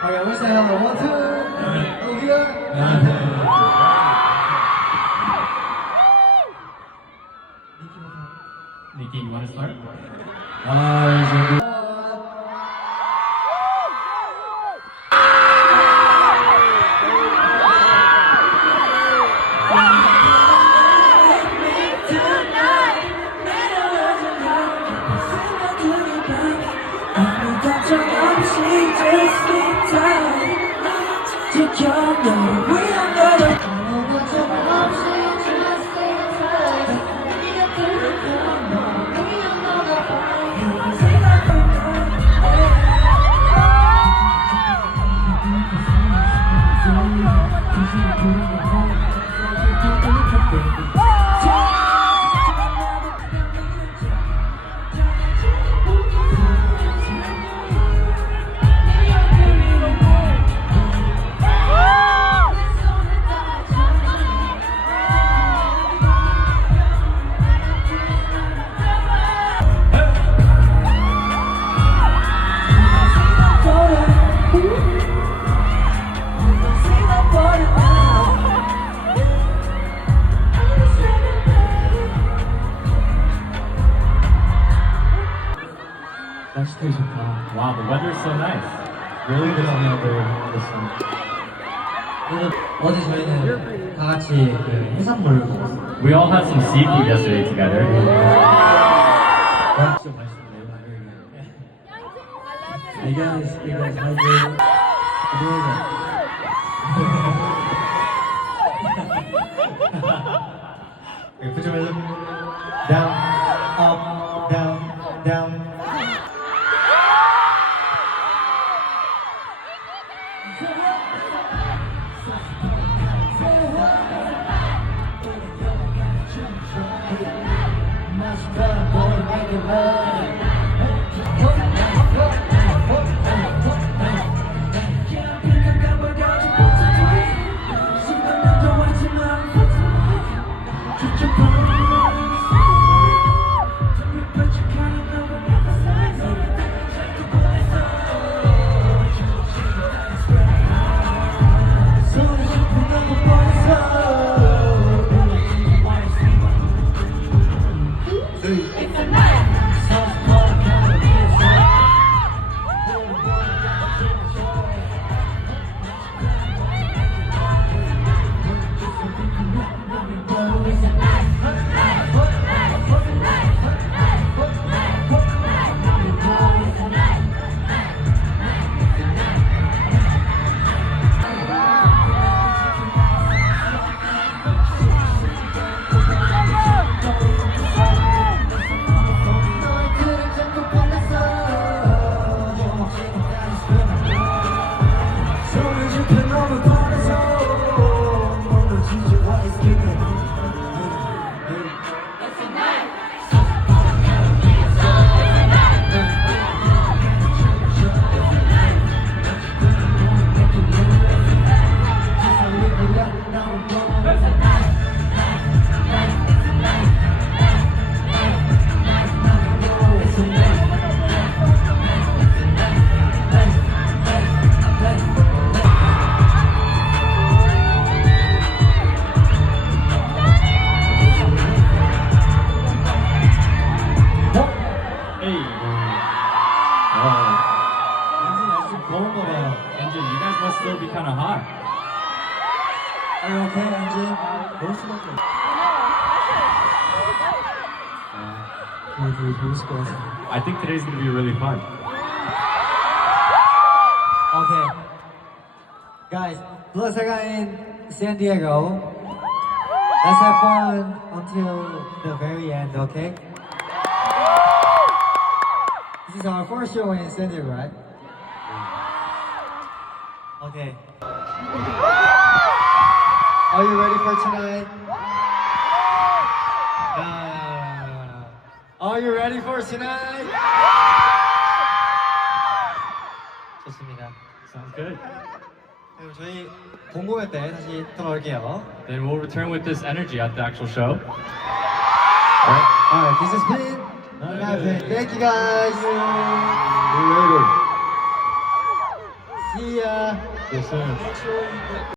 Okay, we'll say hello. 1, 2. Olivia. Nikki, you want to start? 날씨 되게 좋다. Wow, the weather's so nice. Really good weather this week. 그래서 어제 저희는 다 같이 그 해산물을 먹었어요. We all had some seafood yesterday together. 진짜 맛있었네요. You guys how you doing? Okay, put your hands up. Down, up, down, down. Angel, you guys must still be kind of hot. Are you okay, Angel? 너무 심하죠? 되게 재밌을 것 같아. I think today's gonna be really fun. Okay. Guys, plus Saga in San Diego. Let's have fun until the very end, okay? This is our first show in San Diego, right? Okay. Are you ready for tonight? No. Are you ready for tonight? 좋습니다. Sounds good. 그럼 저희 본공연 때 다시 돌아올게요. Then we'll return with this energy at the actual show. Alright, this has been Enhypen. Thank you guys. See you later. See ya. 감사합니다. Yes, sir.